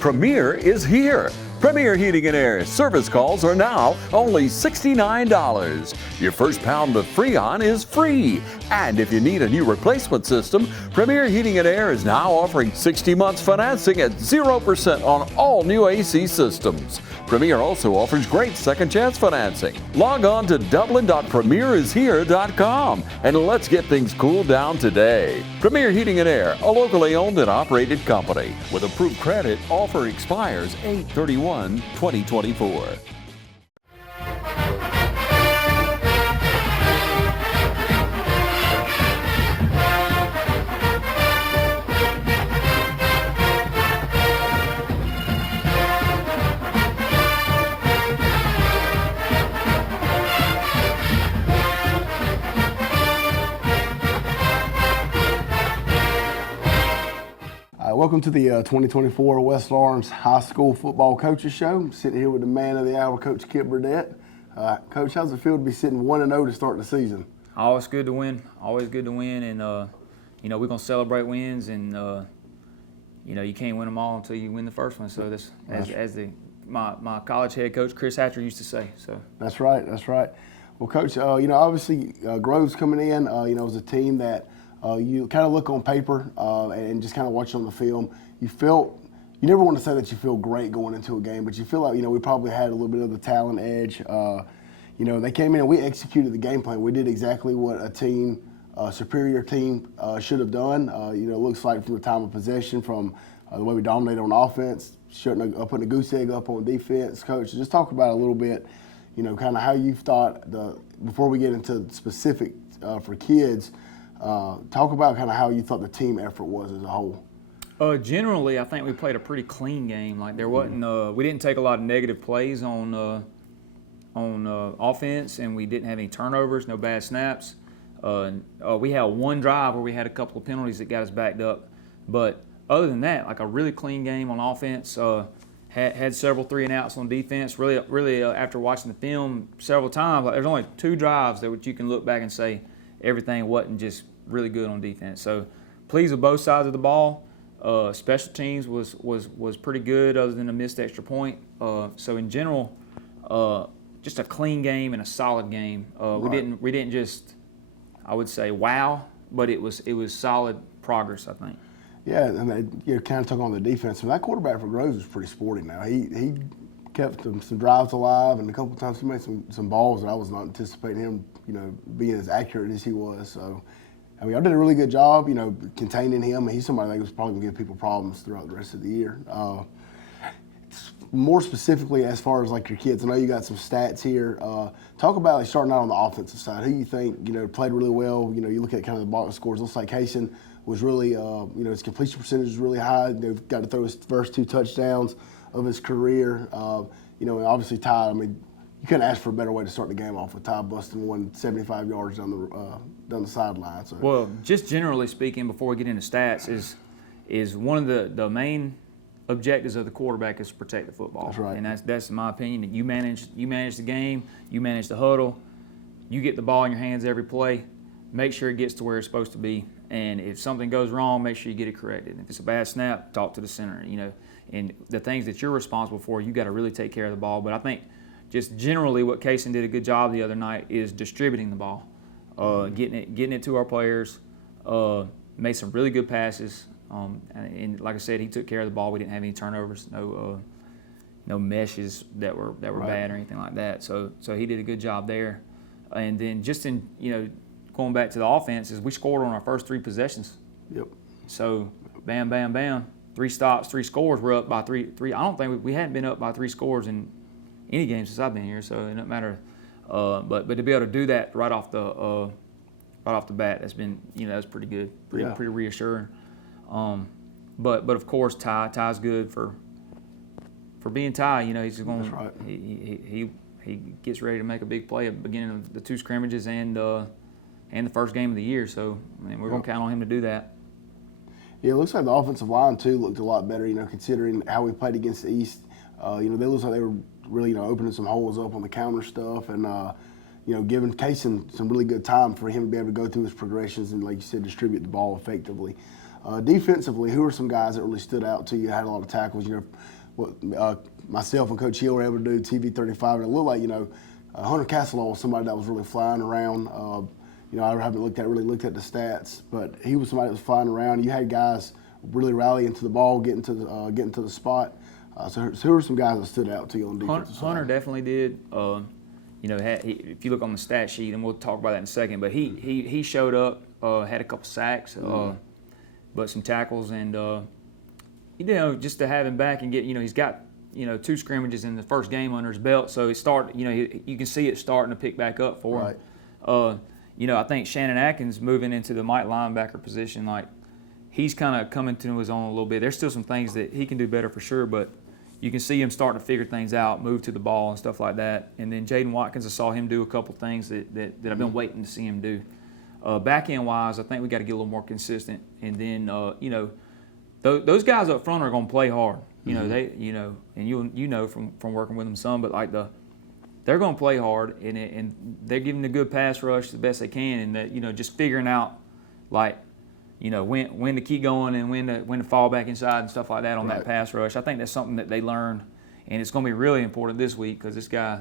Premier is here. Premier Heating and Air service calls are now only $69. Your first pound of Freon is free. And if you need a new replacement system, Premier Heating and Air is now offering 60 months financing at 0% on all new AC systems. Premier also offers great second chance financing. Log on to dublin.premierishere.com and let's get things cooled down today. Premier Heating and Air, a locally owned and operated company with approved credit. Offer expires 8/31/2024. Welcome to the 2024 West Lawrence High School Football Coaches Show. I'm sitting here with the man of the hour, Coach Kip Burdett. Coach, how's it feel to be sitting 1-0 to start the season? Always good to win. Always good to win, and we're gonna celebrate wins, and you can't win them all until you win the first one. So this, as my college head coach Chris Hatcher used to say. So that's right. That's right. Well, Coach, obviously Grove's coming in. It was a team that. You kind of look on paper and just kind of watch on the film. You never want to say that you feel great going into a game, but you feel like, we probably had a little bit of the talent edge. They came in and we executed the game plan. We did exactly what a superior team should have done. It looks like from the time of possession, from the way we dominated on offense, putting a goose egg up on defense. Coach, just talk about a little bit, kind of how you thought, before we get into specific for kids, talk about kind of how you thought the team effort was as a whole. Generally, I think we played a pretty clean game. Like there wasn't, we didn't take a lot of negative plays on offense, and we didn't have any turnovers, no bad snaps. We had one drive where we had a couple of penalties that got us backed up, but other than that, like a really clean game on offense. Had several 3-and-outs on defense. Really, after watching the film several times, there's only 2 drives that you can look back and say everything wasn't just really good on defense. So pleased with both sides of the ball. Special teams was pretty good, other than a missed extra point. So in general, just a clean game and a solid game. Right. We didn't just, I would say, wow, but it was solid progress, I think. Yeah, and you kind of talking on the defense. And that quarterback for Groves was pretty sporty. Now he kept some drives alive, and a couple of times he made some balls that I was not anticipating him, being as accurate as he was. So, I did a really good job, containing him. He's somebody that was probably going to give people problems throughout the rest of the year. More specifically, as far as like your kids, I know you got some stats here. Talk about starting out on the offensive side. Who you think, played really well? You look at kind of the box scores. Looks like Hasten was really, his completion percentage is really high. Got to throw his first 2 touchdowns of his career. And obviously Ty, you couldn't ask for a better way to start the game off with Ty busting 175 yards down the sideline. So. Well, just generally speaking, before we get into stats, is one of the main objectives of the quarterback is to protect the football. That's right. And that's in my opinion, that you manage the game, you manage the huddle, you get the ball in your hands every play, make sure it gets to where it's supposed to be, and if something goes wrong, make sure you get it corrected. If it's a bad snap, talk to the center, and the things that you're responsible for, you got to really take care of the ball. But I think just generally what Kaysen did a good job the other night is distributing the ball, getting it to our players, made some really good passes, and like I said, he took care of the ball. We didn't have any turnovers, no meshes that were right. Bad or anything like that. So he did a good job there. And then just in going back to the offense, is we scored on our first 3 possessions. Yep. So bam, bam, bam, 3 stops, 3 scores. We're up by three. I don't think we hadn't been up by 3 scores in any game since I've been here, so it doesn't matter. But to be able to do that right off the bat, that's been that's pretty good, pretty reassuring. But of course Ty's good for being Ty. He's going. That's right. He gets ready to make a big play at the beginning of the 2 scrimmages and the first game of the year. So we're going to count on him to do that. Yeah, it looks like the offensive line too looked a lot better. Considering how we played against the East. They looked like they were really, opening some holes up on the counter stuff and, giving Kaysen some really good time for him to be able to go through his progressions and, like you said, distribute the ball effectively. Defensively, who are some guys that really stood out to you? Had a lot of tackles. Myself and Coach Hill were able to do TV 35, and it looked like Hunter Castleton was somebody that was really flying around. I haven't really looked at the stats, but he was somebody that was flying around. You had guys really rallying to the ball, getting to the spot. So who are some guys that stood out to you on defense? Hunter definitely did. If you look on the stat sheet, and we'll talk about that in a second, but he showed up, had a couple sacks, but some tackles, and just to have him back and get, he's got 2 scrimmages in the first game under his belt, so it started. You can see it starting to pick back up for him. I think Shannon Atkins moving into the Mike linebacker position, like he's kind of coming to his own a little bit. There's still some things that he can do better for sure, but you can see him starting to figure things out, move to the ball and stuff like that. And then Jaden Watkins, I saw him do a couple things that I've been waiting to see him do. Back end wise, I think we got to get a little more consistent. And then those guys up front are going to play hard. And from working with them some, but they're going to play hard, and they're giving a good pass rush the best they can, and that just figuring out when to keep going and when to fall back inside and stuff like that on that pass rush. I think that's something that they learn, and it's going to be really important this week because this guy,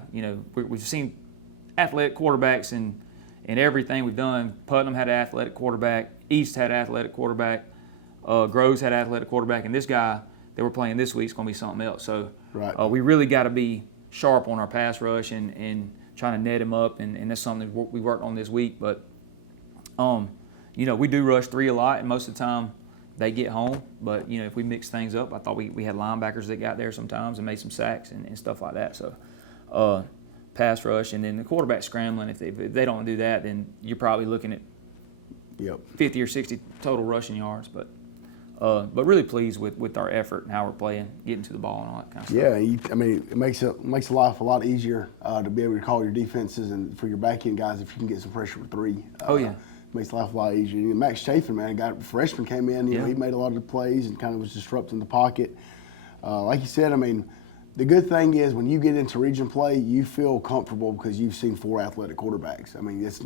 we've seen athletic quarterbacks in everything we've done. Putnam had an athletic quarterback, East had an athletic quarterback, Groves had an athletic quarterback, and this guy that we're playing this week is going to be something else. So we really got to be sharp on our pass rush and trying to net him up, and that's something we worked on this week. But we do rush 3 a lot, and most of the time they get home. But if we mix things up, I thought we had linebackers that got there sometimes and made some sacks and stuff like that. So pass rush, and then the quarterback scrambling. If they don't do that, then you're probably looking at 50 or 60 total rushing yards. But really pleased with our effort and how we're playing, getting to the ball and all that kind of stuff. Yeah, it makes life a lot easier to be able to call your defenses and for your back end guys if you can get some pressure with 3. Makes life a lot easier. Max Chafin, man, freshman came in. He made a lot of the plays and kind of was disrupting the pocket. Like you said, the good thing is when you get into region play, you feel comfortable because you've seen 4 athletic quarterbacks.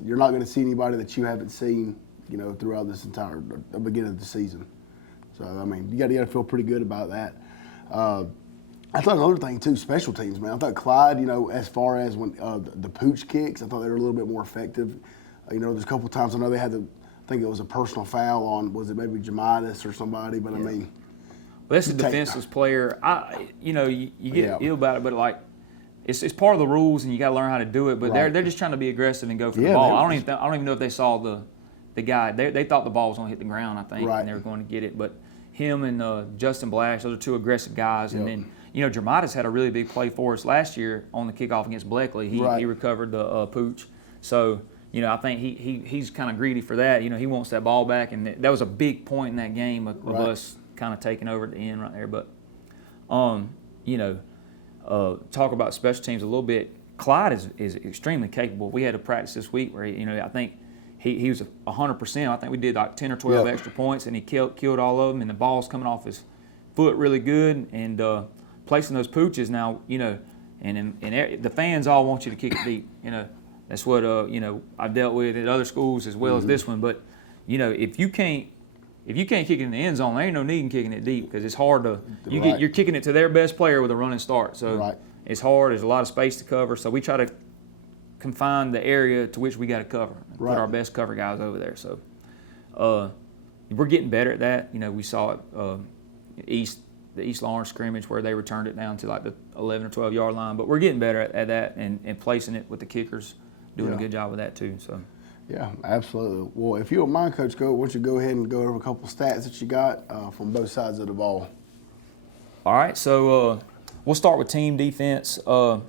You're not going to see anybody that you haven't seen, throughout this entire beginning of the season. So, you got to feel pretty good about that. I thought another thing, too, special teams, man. I thought Clyde, as far as when the pooch kicks, I thought they were a little bit more effective. There's a couple of times I know they had I think it was a personal foul on, was it maybe Jamidas or somebody, but Well, that's a defenseless player. You get ill about it, but it's part of the rules, and you got to learn how to do it. But they're just trying to be aggressive and go for the ball. I don't even know if they saw the guy. They thought the ball was going to hit the ground, I think, and they were going to get it. But him and Justin Blash, those are 2 aggressive guys. And then Jamidas had a really big play for us last year on the kickoff against Bleckley. He recovered the pooch. So I think he's kind of greedy for that. He wants that ball back, and that was a big point in that game of us kind of taking over at the end right there. But, talk about special teams a little bit. Clyde is extremely capable. We had a practice this week where I think he was 100%. I think we did 10 or 12 extra points, and he killed all of them. And the ball's coming off his foot really good, and placing those pooches now. And the fans all want you to kick it deep. That's what I've dealt with at other schools as well as this one. But if you can't kick it in the end zone, there ain't no need in kicking it deep because it's hard to. You're kicking it to their best player with a running start, so it's hard. There's a lot of space to cover, so we try to confine the area to which we got to cover. Put our best cover guys over there. So we're getting better at that. We saw it the East Lawrence scrimmage where they returned it down to the 11 or 12 yard line, but we're getting better at that and placing it with the kickers. Doing a good job with that too. So. Yeah, absolutely. Well, if you don't mind, Coach, why don't you go ahead and go over a couple stats that you got from both sides of the ball. All right, so we'll start with team defense. We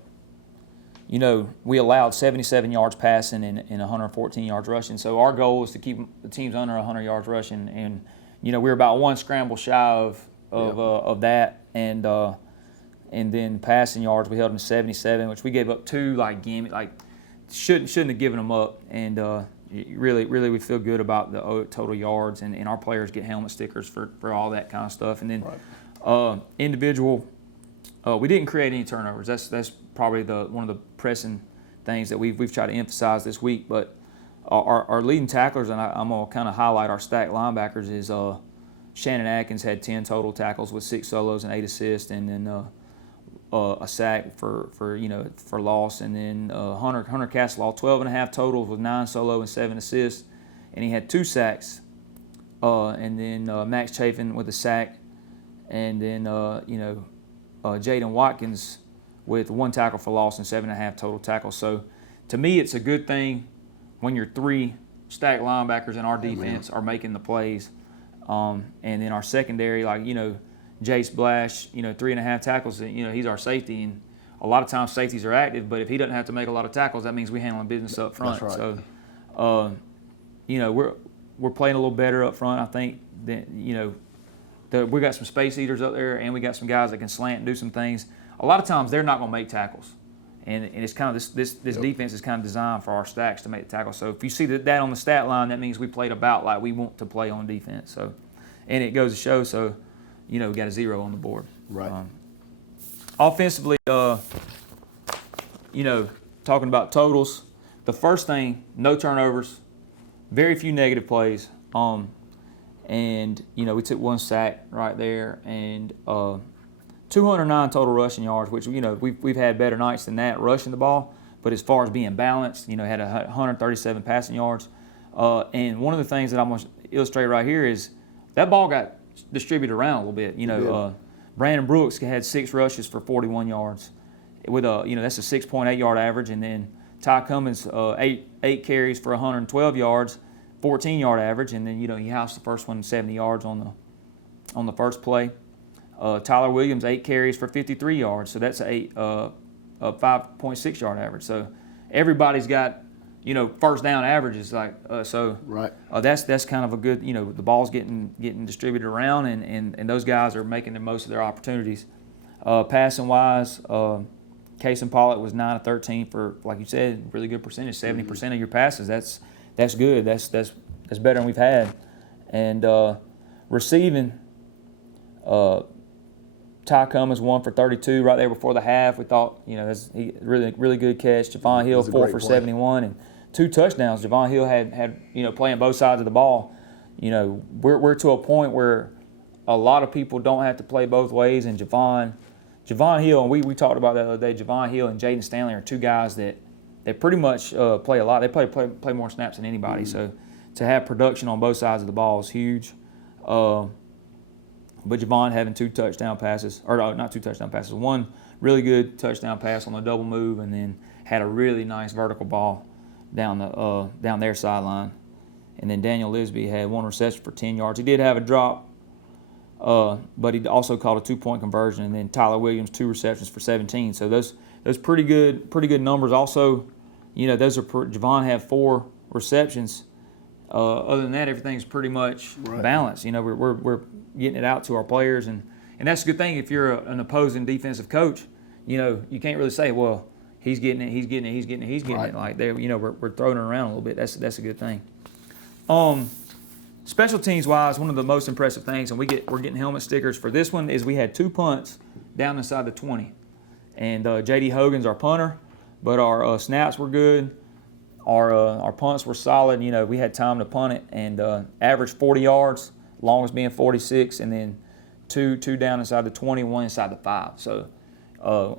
allowed 77 yards passing and 114 yards rushing. So our goal is to keep the teams under 100 yards rushing, and we're about 1 scramble shy of that, and then passing yards we held them to 77, which we gave up 2 shouldn't have given them up, and really we feel good about the total yards, and our players get helmet stickers for all that kind of stuff. And then individual, we didn't create any turnovers. That's probably one of the pressing things that we've tried to emphasize this week. But our leading tacklers, and I'm gonna kind of highlight our stacked linebackers, is Shannon Atkins had 10 total tackles with 6 solos and 8 assists, and then a sack for loss, and then Hunter Castlaw 12.5 totals with 9 solo and 7 assists, and he had 2 sacks, and then Max Chafin with a sack, and then Jaden Watkins with 1 tackle for loss and 7.5 total tackles. So to me, it's a good thing when your 3 stacked linebackers in our defense are making the plays, and then our secondary, like Jace Blash, 3.5 tackles. He's our safety, and a lot of times safeties are active, but if he doesn't have to make a lot of tackles, that means we're handling business up front. That's right. So, we're playing a little better up front. I think that we got some space eaters up there, and we got some guys that can slant and do some things. A lot of times they're not going to make tackles, and it's kind of this defense is kind of designed for our stacks to make the tackles. So if you see that on the stat line, that means we played about like we want to play on defense. So, and it goes to show. So, we got a 0 on the board. Right. Offensively, talking about totals, the first thing, no turnovers, very few negative plays, and we took 1 sack right there, and 209 total rushing yards, which we've had better nights than that rushing the ball, but as far as being balanced, had 137 passing yards, and one of the things that I'm going to illustrate right here is that ball got distributed around a little bit. Brandon Brooks had 6 rushes for 41 yards, with that's a 6.8 yard average, and then Ty Cummins 8 carries for 112 yards, 14 yard average, and then he housed the first one 70 yards on the first play. Tyler Williams 8 carries for 53 yards, so that's a 5.6 yard average. So everybody's got first down averages right. That's kind of a good the ball's getting distributed around, and those guys are making the most of their opportunities. Passing wise, Cason Pollock was 9 of 13 for, like you said, really good percentage, 70% of your passes. That's good. That's better than we've had. And receiving, Ty Cummins 1 for 32 right there before the half. We thought that's really good catch. Javon Hill 4 for 71 and 2 touchdowns. Javon Hill had playing both sides of the ball. We're to a point where a lot of people don't have to play both ways, and Javon Hill, and we talked about that the other day. Javon Hill and Jaden Stanley are 2 guys that pretty much play a lot. They play more snaps than anybody. So to have production on both sides of the ball is huge. But Javon having 2 touchdown passes, or not 2 touchdown passes, 1 really good touchdown pass on the double move, and then had a really nice vertical ball down their sideline. And then Daniel Lisby had 1 reception for 10 yards. He did have a drop, but he also caught a 2-point conversion. And then Tyler Williams 2 receptions for 17. So those pretty good numbers. Also, those are Javon had 4 receptions. Other than that, everything's pretty much balanced. We're getting it out to our players, and that's a good thing. If you're an opposing defensive coach, you can't really say, well, he's getting it. Like we're throwing it around a little bit. That's a good thing. Special teams wise, one of the most impressive things, and we're getting helmet stickers for this one, is we had 2 punts down inside the 20, and J.D. Hogan's our punter, but our snaps were good. Our punts were solid. We had time to punt it, and averaged 40 yards, longest being 46, and then two down inside the 20, 1 inside the 5. So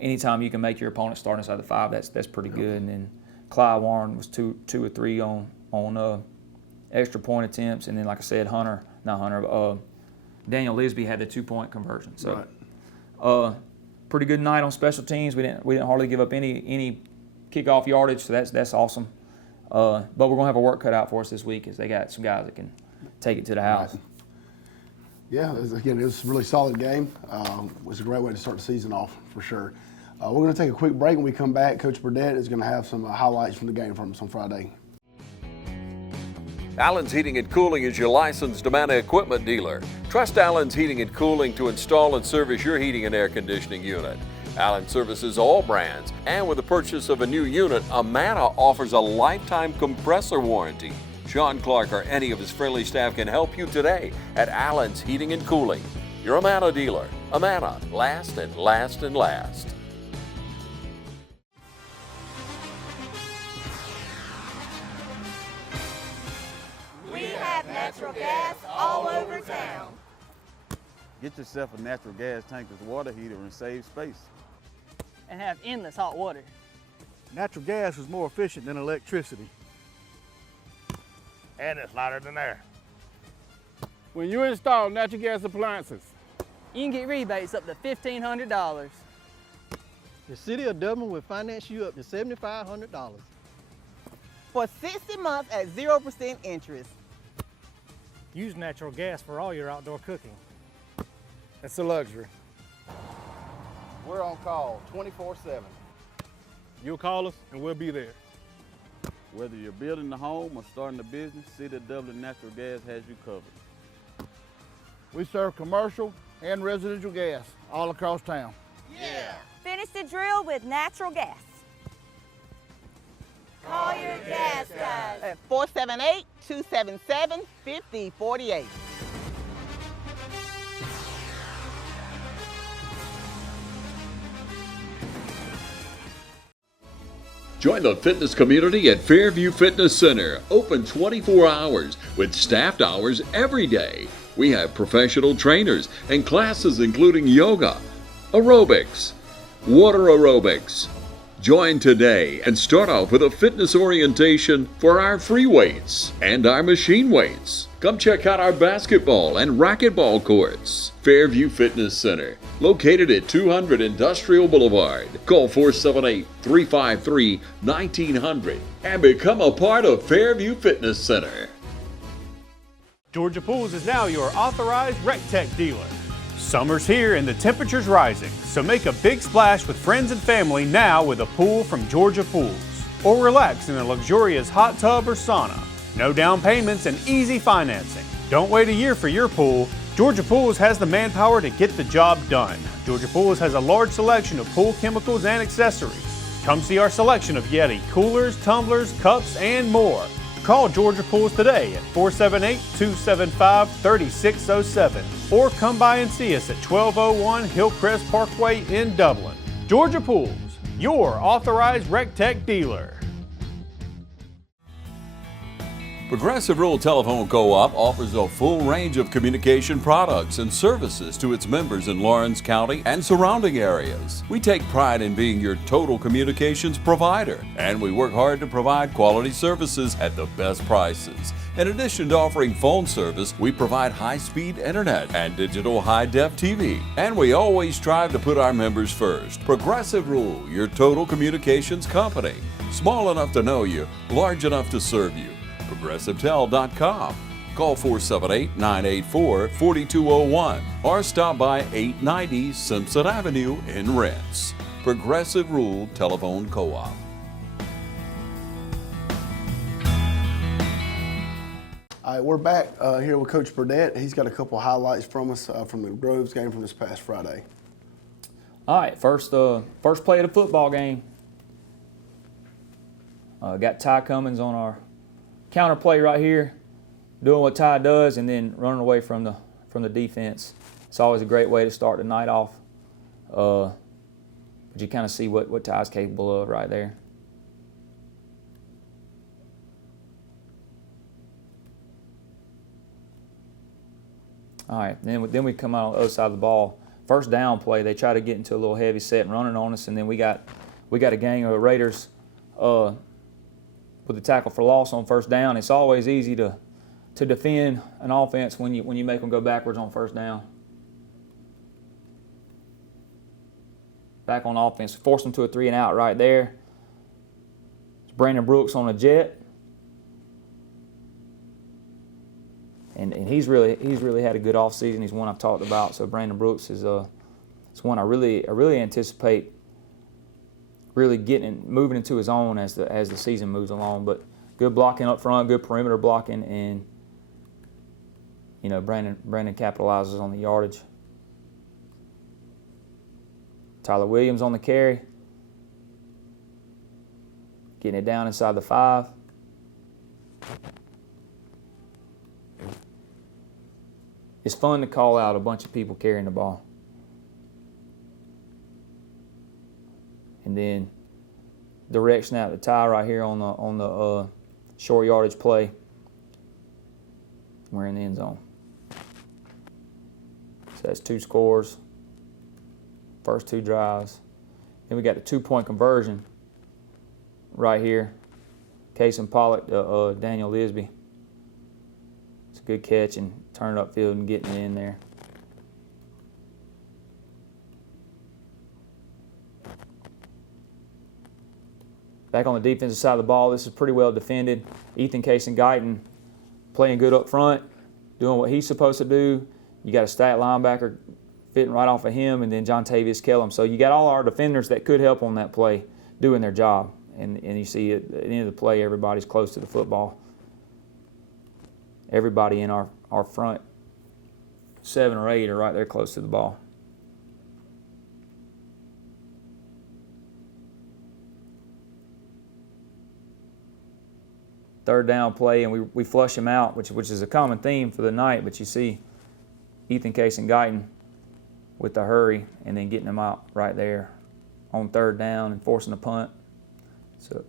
anytime you can make your opponent start inside the 5, that's pretty good. And then Clyde Warren was 2 or 3 on extra point attempts, and then like I said, Daniel Lisby had the 2-point conversion. So pretty good night on special teams. We didn't hardly give up any kickoff yardage, so that's awesome. But we're going to have a work cut out for us this week, as they got some guys that can take it to the house. Yeah, it was a really solid game. It was a great way to start the season off, for sure. We're going to take a quick break. When we come back, Coach Burdett is going to have some highlights from the game from us on Friday. Allen's Heating and Cooling is your licensed Amana equipment dealer. Trust Allen's Heating and Cooling to install and service your heating and air conditioning unit. Allen services all brands, and with the purchase of a new unit, Amana offers a lifetime compressor warranty. Sean Clark or any of his friendly staff can help you today at Allen's Heating and Cooling. Your Amana dealer. Amana, last and last and last. We have natural gas all over town. Get yourself a natural gas tankless water heater and save space. And have endless hot water. Natural gas is more efficient than electricity. And it's lighter than air. When you install natural gas appliances, You can get rebates up to $1,500. The City of Dublin will finance you up to $7,500. For 60 months at 0% interest. Use natural gas for all your outdoor cooking. it's a luxury. We're on call 24/7. You'll call us and we'll be there. Whether you're building a home or starting a business, City of Dublin Natural Gas has you covered. We serve commercial and residential gas all across town. Finish the drill with natural gas. Call your gas guys. At 478-277-5048. Join the fitness community at Fairview Fitness Center, open 24 hours with staffed hours every day. We have professional trainers and classes including yoga, aerobics, water aerobics. Join today and start off with a fitness orientation for our free weights and our machine weights. Come check out our basketball and racquetball courts. Fairview Fitness Center, located at 200 Industrial Boulevard. Call 478-353-1900 and become a part of Fairview Fitness Center. Georgia Pools is now your authorized RecTech dealer. Summer's here and the temperature's rising, so make a big splash with friends and family now with a pool from Georgia Pools. Or relax in a luxurious hot tub or sauna. No down payments and easy financing. Don't wait a year for your pool. Georgia Pools has the manpower to get the job done. Georgia Pools has a large selection of pool chemicals and accessories. Come see our selection of Yeti coolers, tumblers, cups, and more. Call Georgia Pools today at 478-275-3607 or come by and see us at 1201 Hillcrest Parkway in Dublin. Georgia Pools, your authorized RecTech dealer. Progressive Rural Telephone Co-op offers a full range of communication products and services to its members in Lawrence County and surrounding areas. We take pride in being your total communications provider, and we work hard to provide quality services at the best prices. In addition to offering phone service, we provide high-speed internet and digital high-def TV. And we always strive to put our members first. Progressive Rural, your total communications company. Small enough to know you, large enough to serve you. ProgressiveTel.com. Call 478-984-4201 or stop by 890 Simpson Avenue in Rents. Progressive Rural Telephone Co-op. All right, we're back here with Coach Burdett. He's got a couple of highlights from us from the Groves game from this past Friday. All right, first play of the football game. Got Ty Cummins on our counter play right here, doing what Ty does, and then running away from the defense. It's always a great way to start the night off. But you kind of see what Ty's capable of right there. All right, then we come out on the other side of the ball. First down play, they try to get into a little heavy set and running on us, and then we got a gang of Raiders with the tackle for loss on first down. It's always easy to defend an offense when you make them go backwards on first down. Back on offense, force them to a 3-and-out right there. It's Brandon Brooks on a jet, and he's really had a good offseason. He's one I've talked about. So Brandon Brooks is one I really anticipate really moving into his own as the season moves along. But good blocking up front, good perimeter blocking, and Brandon capitalizes on the yardage. Tyler Williams on the carry, getting it down inside the 5. It's fun to call out a bunch of people carrying the ball. And then direct snap to Ty right here on the short yardage play. We're in the end zone. So that's 2 scores, first 2 drives. Then we got the 2-point conversion right here. Casey Pollock to Daniel Lisby. It's a good catch and turn it upfield and getting it in there. Back on the defensive side of the ball, this is pretty well defended. Ethan Casey-Guyton playing good up front, doing what he's supposed to do. You got a stacked linebacker fitting right off of him, and then John Tavius Kellum. So you got all our defenders that could help on that play doing their job. And you see at the end of the play, everybody's close to the football. Everybody in our front 7 or 8 are right there close to the ball. Third down play, and we flush him out, which is a common theme for the night, but you see Ethan Casey-Guyton with the hurry and then getting him out right there on third down and forcing a punt. So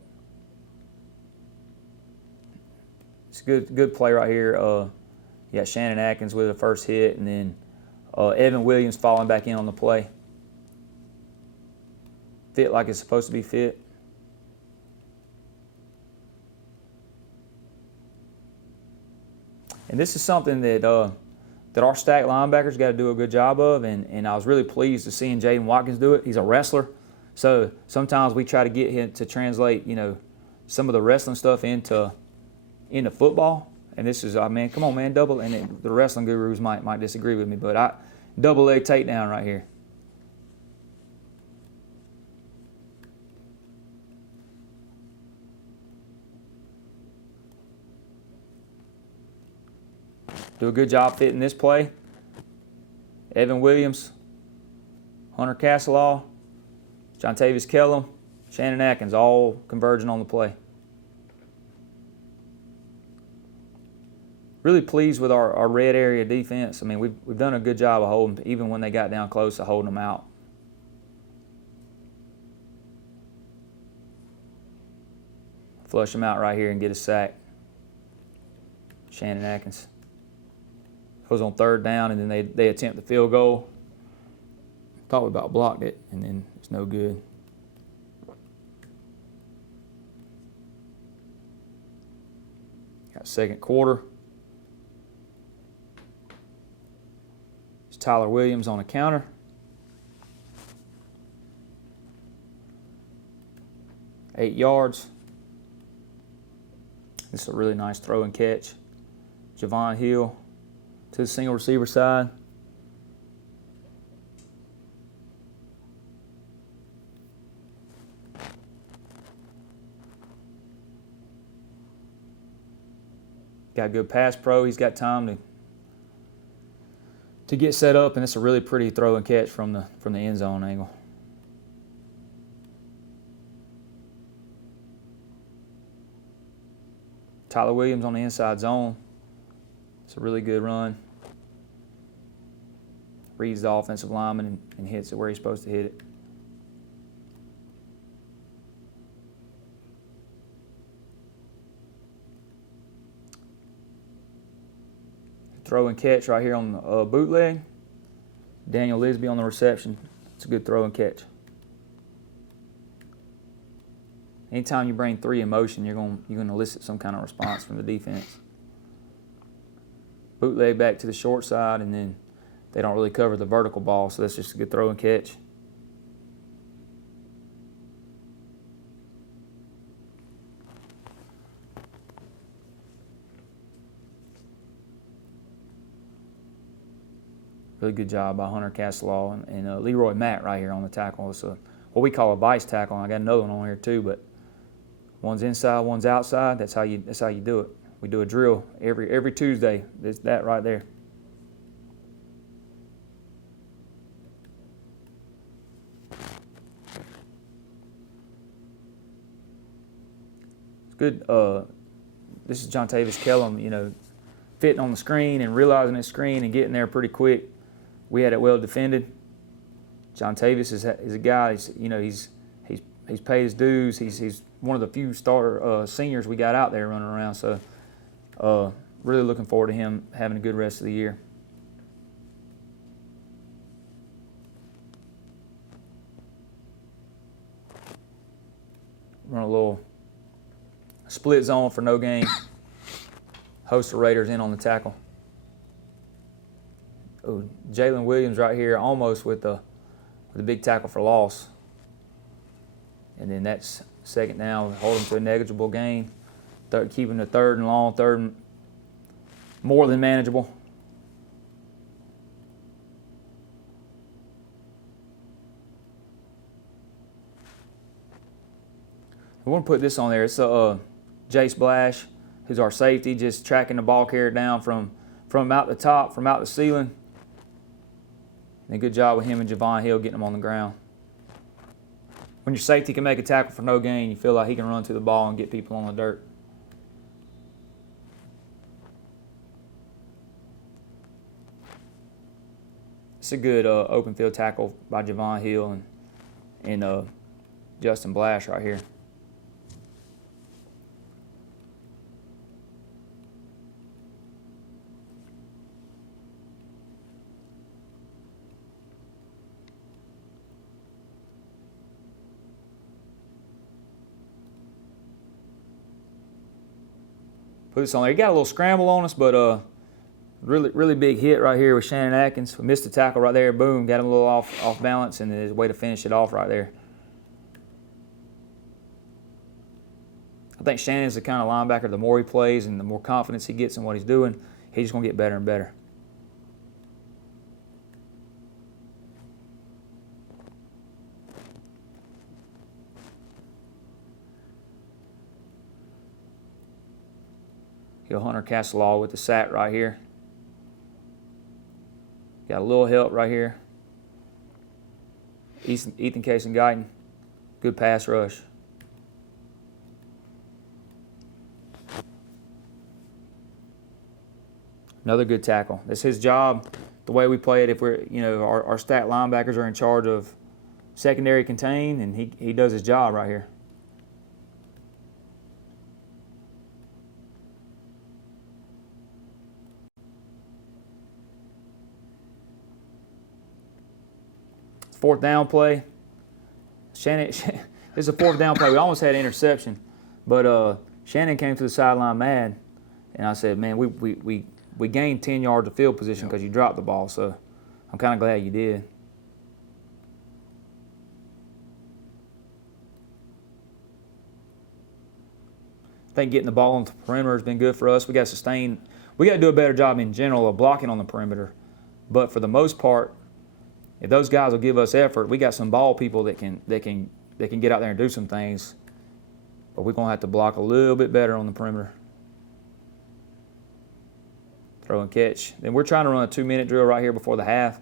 it's a good play right here. You got Shannon Atkins with the first hit, and then Evan Williams falling back in on the play. Fit like it's supposed to be fit. And this is something that our stacked linebackers got to do a good job of, and I was really pleased to seeing Jaden Watkins do it. He's a wrestler, so sometimes we try to get him to translate, some of the wrestling stuff into football. And this is, man, come on, man, double. And the wrestling gurus might disagree with me, but double leg takedown right here. Do a good job fitting this play. Evan Williams, Hunter Castelaw, John Tavius Kellum, Shannon Atkins, all converging on the play. Really pleased with our red area defense. I mean, we've done a good job of holding, even when they got down close, to holding them out. Flush them out right here and get a sack. Shannon Atkins. Goes on third down, and then they attempt the field goal. Thought we about blocked it, and then it's no good. Got second quarter. It's Tyler Williams on a counter. Eight yards. This is a really nice throw and catch. Javon Hill to the single receiver side. Got a good pass pro. He's got time to get set up, and it's a really pretty throw and catch from the end zone angle. Tyler Williams on the inside zone. It's a really good run. Reads the offensive lineman and hits it where he's supposed to hit it. Throw and catch right here on the bootleg. Daniel Lisby on the reception. It's a good throw and catch. Anytime you bring 3 in motion, you're going to elicit some kind of response from the defense. Bootleg back to the short side, and then they don't really cover the vertical ball, so that's just a good throw and catch. Really good job by Hunter Castelaw and Leroy Matt right here on the tackle. It's what we call a vice tackle. I got another one on here too, but one's inside, one's outside. That's how you do it. We do a drill every Tuesday. There's that right there. It's good. This is John Tavius Kellum, fitting on the screen and realizing his screen and getting there pretty quick. We had it well defended. John Tavius is a guy. He's paid his dues. He's one of the few starter seniors we got out there running around. So. Really looking forward to him having a good rest of the year. Run a little split zone for no gain. Host the Raiders in on the tackle. Oh, Jalen Williams right here, almost with the big tackle for loss. And then that's second down, hold them to a negligible gain. Keeping the third and long, third and more than manageable. We want to put this on there. It's Jace Blash, who's our safety, just tracking the ball carrier down from out the top, from out the ceiling. And a good job with him and Javon Hill getting him on the ground. When your safety can make a tackle for no gain, you feel like he can run to the ball and get people on the dirt. It's a good open field tackle by Javon Hill and Justin Blash right here. Put this on there. He got a little scramble on us, but really big hit right here with Shannon Atkins. We missed the tackle right there. Boom, got him a little off balance, and his way to finish it off right there. I think Shannon's the kind of linebacker, the more he plays and the more confidence he gets in what he's doing, he's going to get better and better. Hunter Castelaw with the sack right here. Got a little help right here. Ethan Case-Guyton, good pass rush. Another good tackle. That's his job. The way we play it, if we're, our stack linebackers are in charge of secondary contain, and he does his job right here. Fourth down play. Shannon, this is a fourth down play. We almost had an interception, but Shannon came to the sideline mad, and I said, man, we gained 10 yards of field position because you dropped the ball, so I'm kind of glad you did. I think getting the ball on the perimeter has been good for us. We got to do a better job in general of blocking on the perimeter, but for the most part, if those guys will give us effort, we got some ball people that can get out there and do some things, but we're going to have to block a little bit better on the perimeter. Throw and catch. Then we're trying to run a 2-minute drill right here before the half.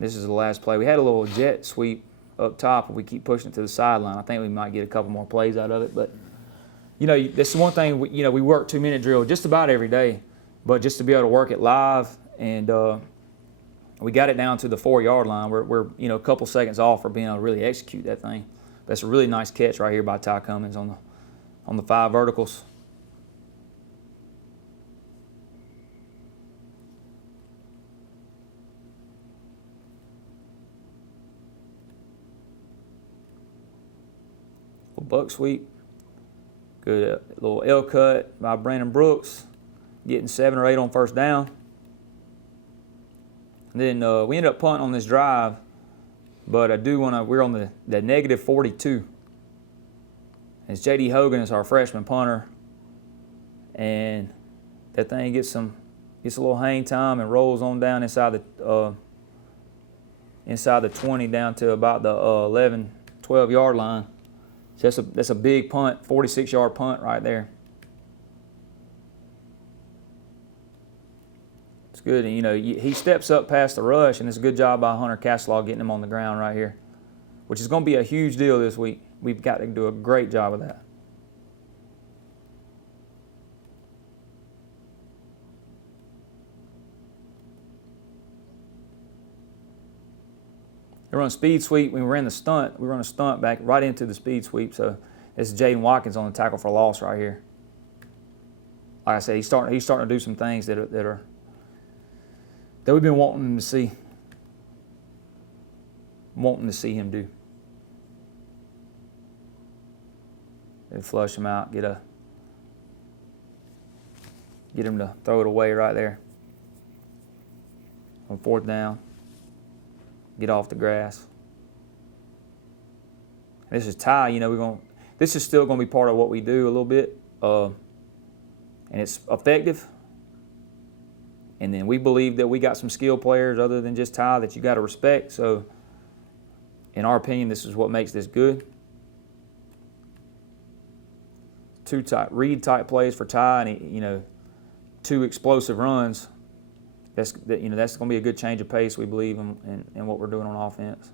This is the last play. We had a little jet sweep up top, and we keep pushing it to the sideline. I think we might get a couple more plays out of it, but that's one thing, we work 2-minute drill just about every day, but just to be able to work it live, and we got it down to the 4-yard line. We're a couple seconds off for being able to really execute that thing. That's a really nice catch right here by Ty Cummins on the 5 verticals. Little buck sweep. Good little L cut by Brandon Brooks, getting 7 or 8 on first down. And then we ended up punting on this drive, but we're on the negative 42. As J.D. Hogan is our freshman punter, and that thing gets a little hang time and rolls on down inside the 20 down to about the 11, 12-yard line. So that's a big punt, 46-yard punt right there. It's good, and he steps up past the rush, and it's a good job by Hunter Castelaw getting him on the ground right here, which is going to be a huge deal this week. We've got to do a great job of that. They run a speed sweep. When we ran the stunt, we run a stunt back right into the speed sweep. So this is Jaden Watkins on the tackle for loss right here. Like I said, he's starting to do some things that that we've been wanting to see him do. They flush him out, get him to throw it away right there on 4th down. Get off the grass. This is Ty. You know, this is still going to be part of what we do a little bit, and it's effective. And then we believe that we got some skilled players other than just Ty that you got to respect. So, in our opinion, this is what makes this good. 2 read type plays for Ty, and 2 explosive runs. That's going to be a good change of pace, we believe, in what we're doing on offense.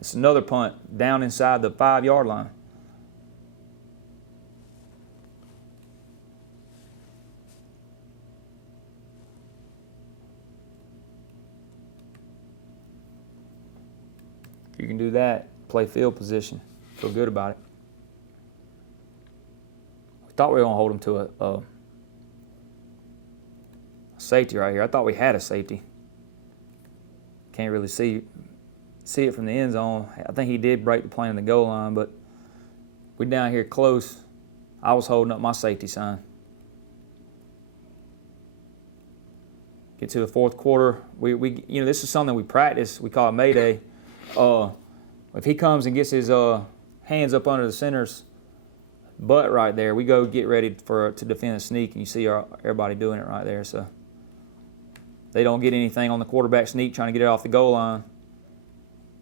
It's another punt down inside the 5-yard line. If you can do that, play field position, feel good about it. We thought we were going to hold him to a safety right here. I thought we had a safety. Can't really see it from the end zone. I think he did break the plane in the goal line, but we're down here close. I was holding up my safety sign. Get to the 4th quarter. We this is something we practice. We call it Mayday. If he comes and gets his hands up under the center's butt right there, we go get ready to defend a sneak, and you see everybody doing it right there. So they don't get anything on the quarterback sneak trying to get it off the goal line.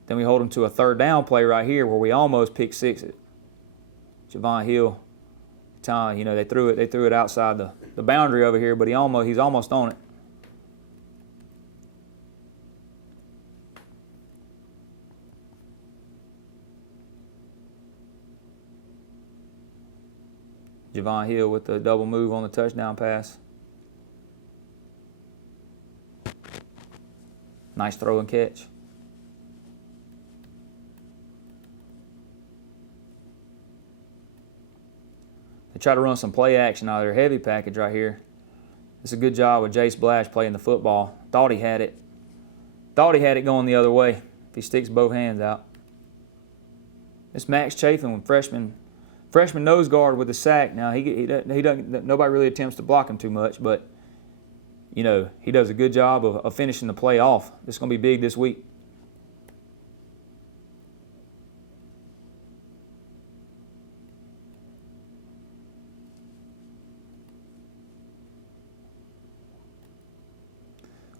Then we hold them to a 3rd down play right here where we almost pick 6 it. Javon Hill, they threw it outside the boundary over here, but he's almost on it. Javon Hill with the double move on the touchdown pass. Nice throw and catch. They try to run some play action out of their heavy package right here. It's a good job with Jace Blash playing the football. Thought he had it going the other way if he sticks both hands out. It's Max Chafin, freshman nose guard with a sack. Now he doesn't. Nobody really attempts to block him too much, but he does a good job of finishing the play off. This is going to be big this week.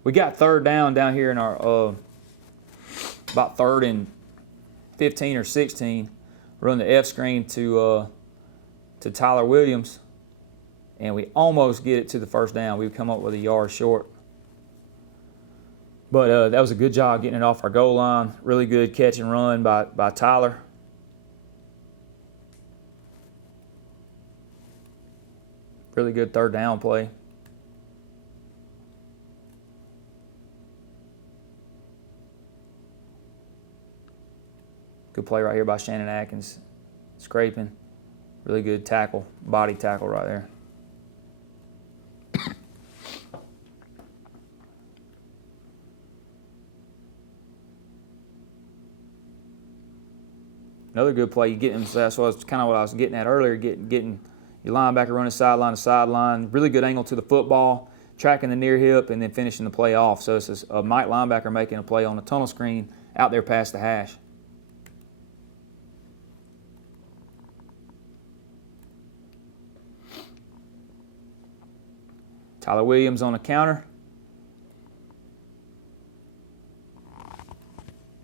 We got 3rd down here in our about 3rd and 15 or 16. Run the F screen to Tyler Williams, and we almost get it to the 1st down. We've come up with a yard short. But that was a good job getting it off our goal line. Really good catch and run by Tyler. Really good 3rd down play. Good play right here by Shannon Atkins. Scraping. Really good tackle, body tackle right there. Another good play, you get him. So that's kind of what I was getting at earlier, getting your linebacker running sideline to sideline. Really good angle to the football, tracking the near hip, and then finishing the play off. So it's a Mike linebacker making a play on the tunnel screen out there past the hash. Tyler Williams on the counter.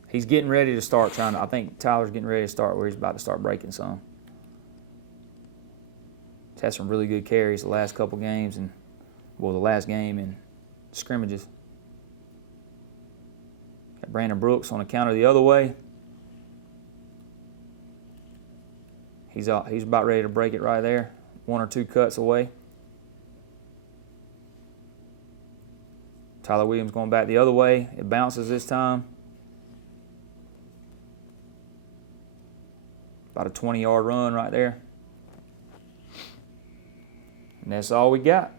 He's getting ready to start I think Tyler's getting ready to start where he's about to start breaking some. He's had some really good carries the last couple games the last game and scrimmages. Got Brandon Brooks on the counter the other way. He's about ready to break it right there. 1 or 2 cuts away. Tyler Williams going back the other way. It bounces this time. About a 20-yard run right there. And that's all we got.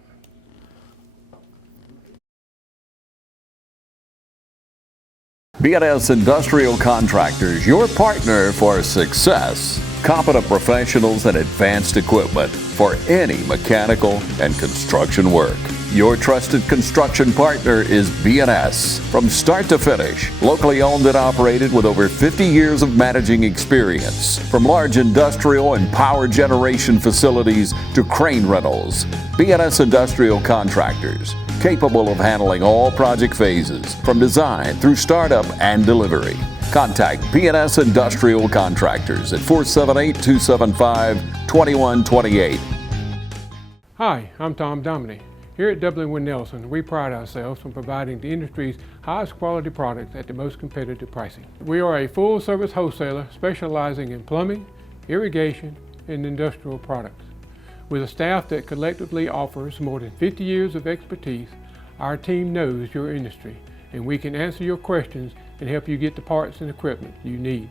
BNS Industrial Contractors, your partner for success. Competent professionals and advanced equipment for any mechanical and construction work. Your trusted construction partner is BNS. From start to finish, locally owned and operated with over 50 years of managing experience. From large industrial and power generation facilities to crane rentals, BNS Industrial Contractors, capable of handling all project phases, from design through startup and delivery. Contact BNS Industrial Contractors at 478-275-2128. Hi, I'm Tom Dominy. Here at Dublin Nelson, we pride ourselves on providing the industry's highest quality products at the most competitive pricing. We are a full-service wholesaler specializing in plumbing, irrigation, and industrial products. With a staff that collectively offers more than 50 years of expertise, our team knows your industry, and we can answer your questions and help you get the parts and equipment you need.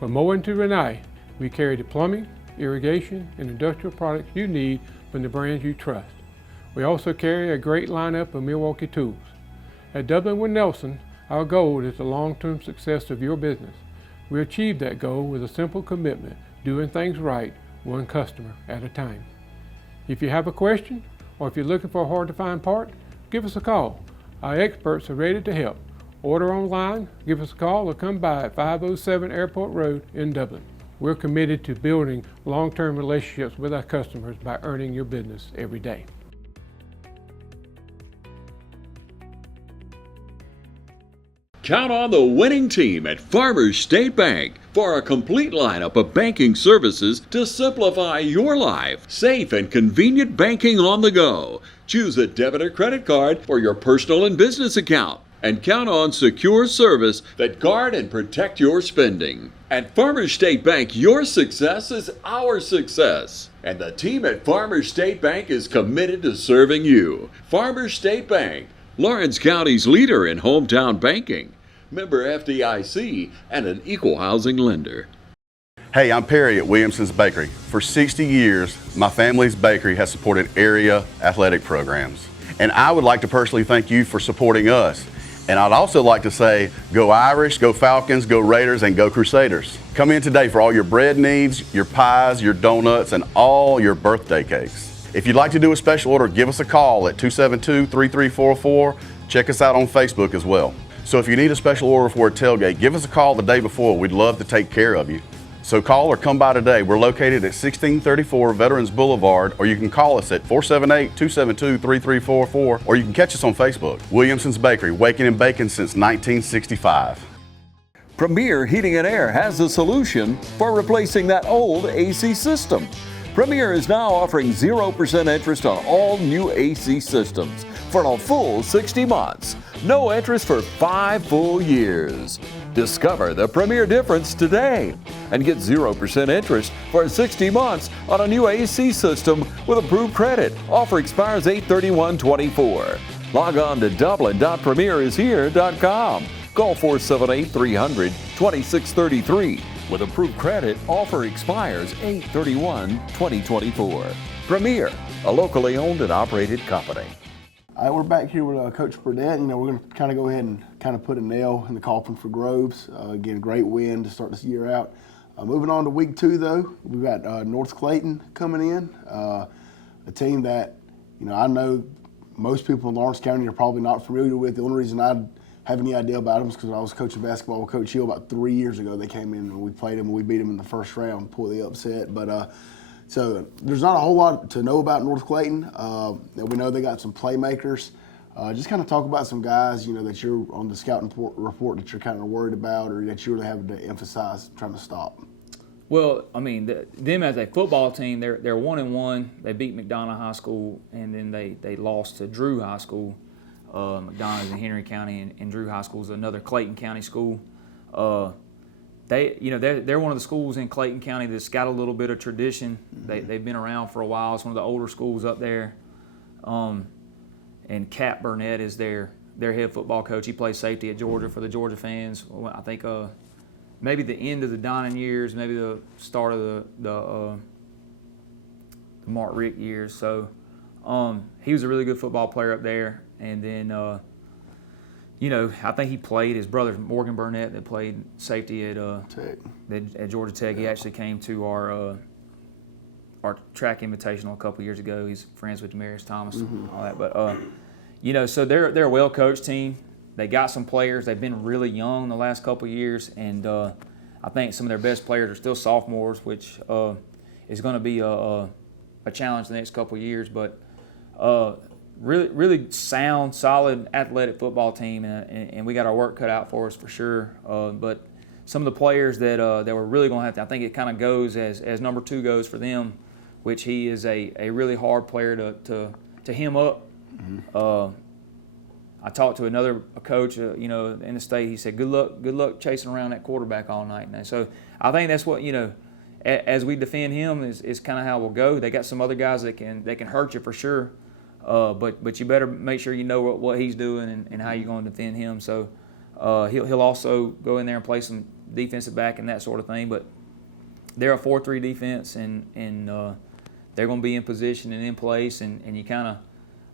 From mowing to Renee, we carry the plumbing, irrigation, and industrial products you need from the brands you trust. We also carry a great lineup of Milwaukee tools. At Dublin Nelson, our goal is the long-term success of your business. We achieve that goal with a simple commitment, doing things right, one customer at a time. If you have a question, or if you're looking for a hard-to-find part, give us a call. Our experts are ready to help. Order online, give us a call, or come by at 507 Airport Road in Dublin. We're committed to building long-term relationships with our customers by earning your business every day. Count on the winning team at Farmers State Bank for a complete lineup of banking services to simplify your life. Safe and convenient banking on the go. Choose a debit or credit card for your personal and business account. And count on secure service that guard and protect your spending. At Farmers State Bank, your success is our success. And the team at Farmers State Bank is committed to serving you. Farmers State Bank, Lawrence County's leader in hometown banking. Member FDIC and an equal housing lender. Hey, I'm Perry at Williamson's Bakery. For 60 years, my family's bakery has supported area athletic programs. And I would like to personally thank you for supporting us. And I'd also like to say, go Irish, go Falcons, go Raiders, and go Crusaders. Come in today for all your bread needs, your pies, your donuts, and all your birthday cakes. If you'd like to do a special order, give us a call at 272-3344. Check us out on Facebook as well. So if you need a special order for a tailgate, give us a call the day before. We'd love to take care of you. So call or come by today. We're located at 1634 Veterans Boulevard, or you can call us at 478-272-3344, or you can catch us on Facebook. Williamson's Bakery, waking and baking since 1965. Premier Heating and Air has a solution for replacing that old AC system. Premier is now offering 0% interest on all new AC systems for a full 60 months. No interest for 5 full years. Discover the Premier difference today and get 0% interest for 60 months on a new AC system with approved credit. Offer expires 8/31/24. Log on to dublin.premierishere.com. Call 478-300-2633. With approved credit, offer expires 8/31/2024. Premier, a locally owned and operated company. All right, we're back here with Coach Burdett. You know, we're going to kind of go ahead and kind of put a nail in the coffin for Groves. Again, great win to start this year out. Moving on to week 2, though, we've got North Clayton coming in, a team that, you know, I know most people in Lawrence County are probably not familiar with. The only reason I have any idea about them is because I was coaching basketball with Coach Hill about 3 years ago. They came in and we played them and we beat them in the first round, pulled the upset. But so there's not a whole lot to know about North Clayton. We know they got some playmakers. Just kind of talk about some guys, you know, that you're on the scouting report that you're kind of worried about or that you're really having to emphasize trying to stop. Well, I mean, them as a football team, they're 1-1. They beat McDonough High School, and then they lost to Drew High School. McDonough's in Henry County, and Drew High School is another Clayton County school. They're one of the schools in Clayton County that's got a little bit of tradition. They've been around for a while. It's one of the older schools up there. And Cat Burnett is their head football coach. He plays safety at Georgia for the Georgia fans. I think maybe the end of the Donnan years, maybe the start of the Mark Richt years. So He was a really good football player up there. And then, you know, I think he played, his brother Morgan Burnett that played safety at Georgia Tech. He actually came to our track invitational a couple years ago. He's friends with Demarius Thomas and all that. But, you know, so they're a well-coached team. They got some players. They've been really young the last couple years. And I think some of their best players are still sophomores, which is going to be a challenge the next couple of years. But really sound, solid, athletic football team, and we got our work cut out for us for sure. But some of the players that we're really going to have to, I think it kind of goes as number 2 goes for them, which he is a really hard player to hem up. I talked to another coach, you know, in the state. He said, "Good luck chasing around that quarterback all night." And so I think that's what, you know, as we defend him is kind of how we'll go. They got some other guys that can hurt you for sure, but you better make sure you know what he's doing and how you're going to defend him. So he'll also go in there and play some defensive back and that sort of thing. But they're a 4-3 defense, and they're going to be in position and in place, and you kind of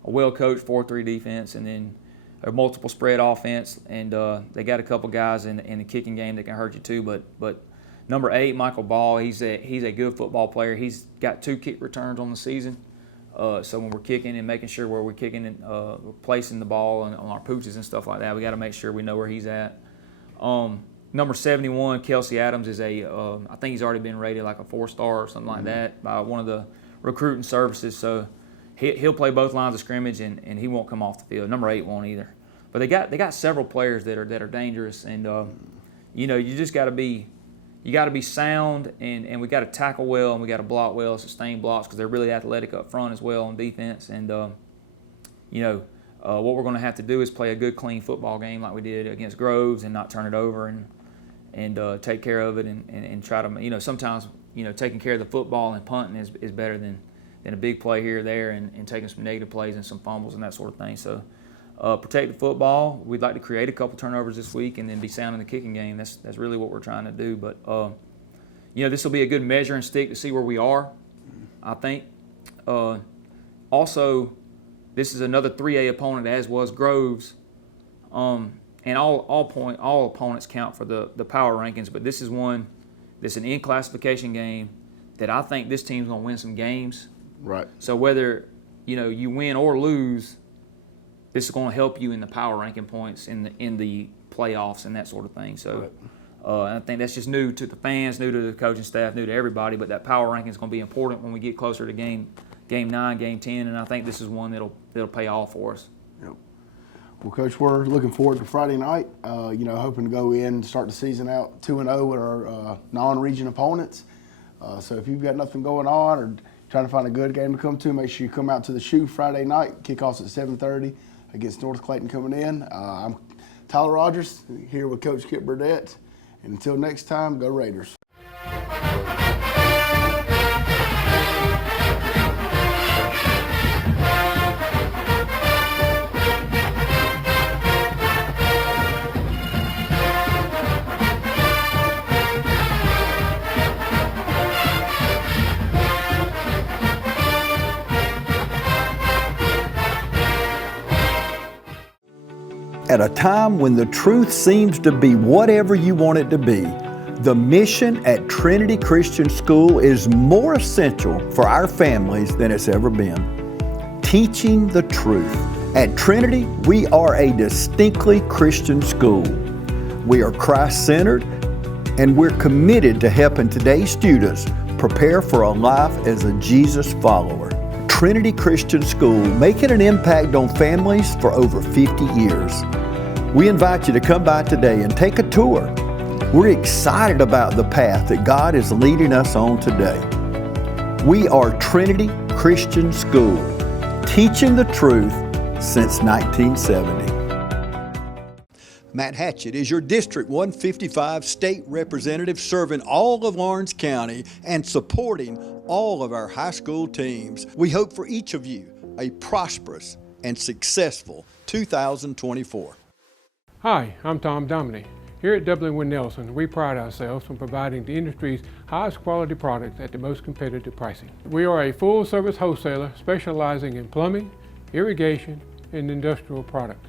a well-coached 4-3 defense, and then a multiple spread offense, and they got a couple guys in the kicking game that can hurt you too. But number 8, Michael Ball, he's a good football player. He's got 2 kick returns on the season. So when we're kicking and making sure where we're kicking and placing the ball on our pooches and stuff like that, we got to make sure we know where he's at. Number 71, Kelsey Adams, is I think he's already been rated like a 4-star or something like that by one of the recruiting services. So he'll play both lines of scrimmage, and he won't come off the field. Number 8 won't either. But they got several players that are dangerous, and you know, you just got to be sound, and we got to tackle well, and we got to block well, sustain blocks, because they're really athletic up front as well on defense. And you know, what we're going to have to do is play a good, clean football game like we did against Groves, and not turn it over, and take care of it, and try to, you know, sometimes, you know, taking care of the football and punting is better than a big play here or there, and taking some negative plays and some fumbles and that sort of thing. So protect the football. We'd like to create a couple turnovers this week and then be sound in the kicking game. That's really what we're trying to do. But you know, this will be a good measuring stick to see where we are, I think. Also, this is another 3A opponent, as was Groves. And all opponents count for the power rankings, but this is one that's an in-classification game that I think this team's going to win some games. Right. So whether, you know, you win or lose, this is going to help you in the power ranking points in the playoffs and that sort of thing. So I think that's just new to the fans, new to the coaching staff, new to everybody. But that power ranking is going to be important when we get closer to game 9, game 10, and I think this is one that'll pay off for us. Yep. Well, Coach, we're looking forward to Friday night. You know, hoping to go in and start the season out 2-0 with our non-region opponents. So if you've got nothing going on or trying to find a good game to come to, make sure you come out to the Shoe Friday night. Kickoff's at 7:30 against North Clayton coming in. I'm Tyler Rogers here with Coach Kip Burdett. And until next time, go Raiders. At a time when the truth seems to be whatever you want it to be, the mission at Trinity Christian School is more essential for our families than it's ever been. Teaching the truth. At Trinity, we are a distinctly Christian school. We are Christ-centered, and we're committed to helping today's students prepare for a life as a Jesus follower. Trinity Christian School, making an impact on families for over 50 years. We invite you to come by today and take a tour. We're excited about the path that God is leading us on today. We are Trinity Christian School, teaching the truth since 1970. Matt Hatchett is your District 155 State Representative, serving all of Orange County and supporting all of our high school teams. We hope for each of you a prosperous and successful 2024. Hi, I'm Tom Dominy, Here at W. Nelson, we pride ourselves on providing the industry's highest quality products at the most competitive pricing. We are a full-service wholesaler specializing in plumbing, irrigation, and industrial products.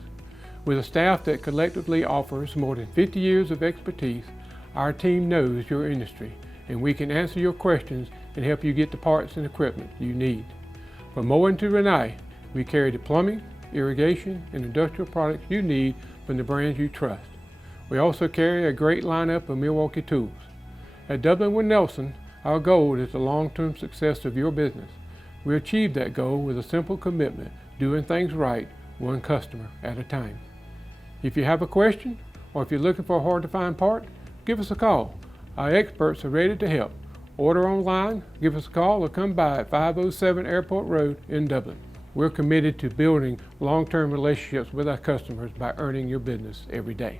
With a staff that collectively offers more than 50 years of expertise, our team knows your industry, and we can answer your questions and help you get the parts and equipment you need. From mowing to Renee, we carry the plumbing, irrigation, and industrial products you need from the brands you trust. We also carry a great lineup of Milwaukee tools. At W. Nelson, our goal is the long-term success of your business. We achieve that goal with a simple commitment, doing things right, one customer at a time. If you have a question, or if you're looking for a hard-to-find part, give us a call. Our experts are ready to help. Order online, give us a call, or come by at 507 Airport Road in Dublin. We're committed to building long-term relationships with our customers by earning your business every day.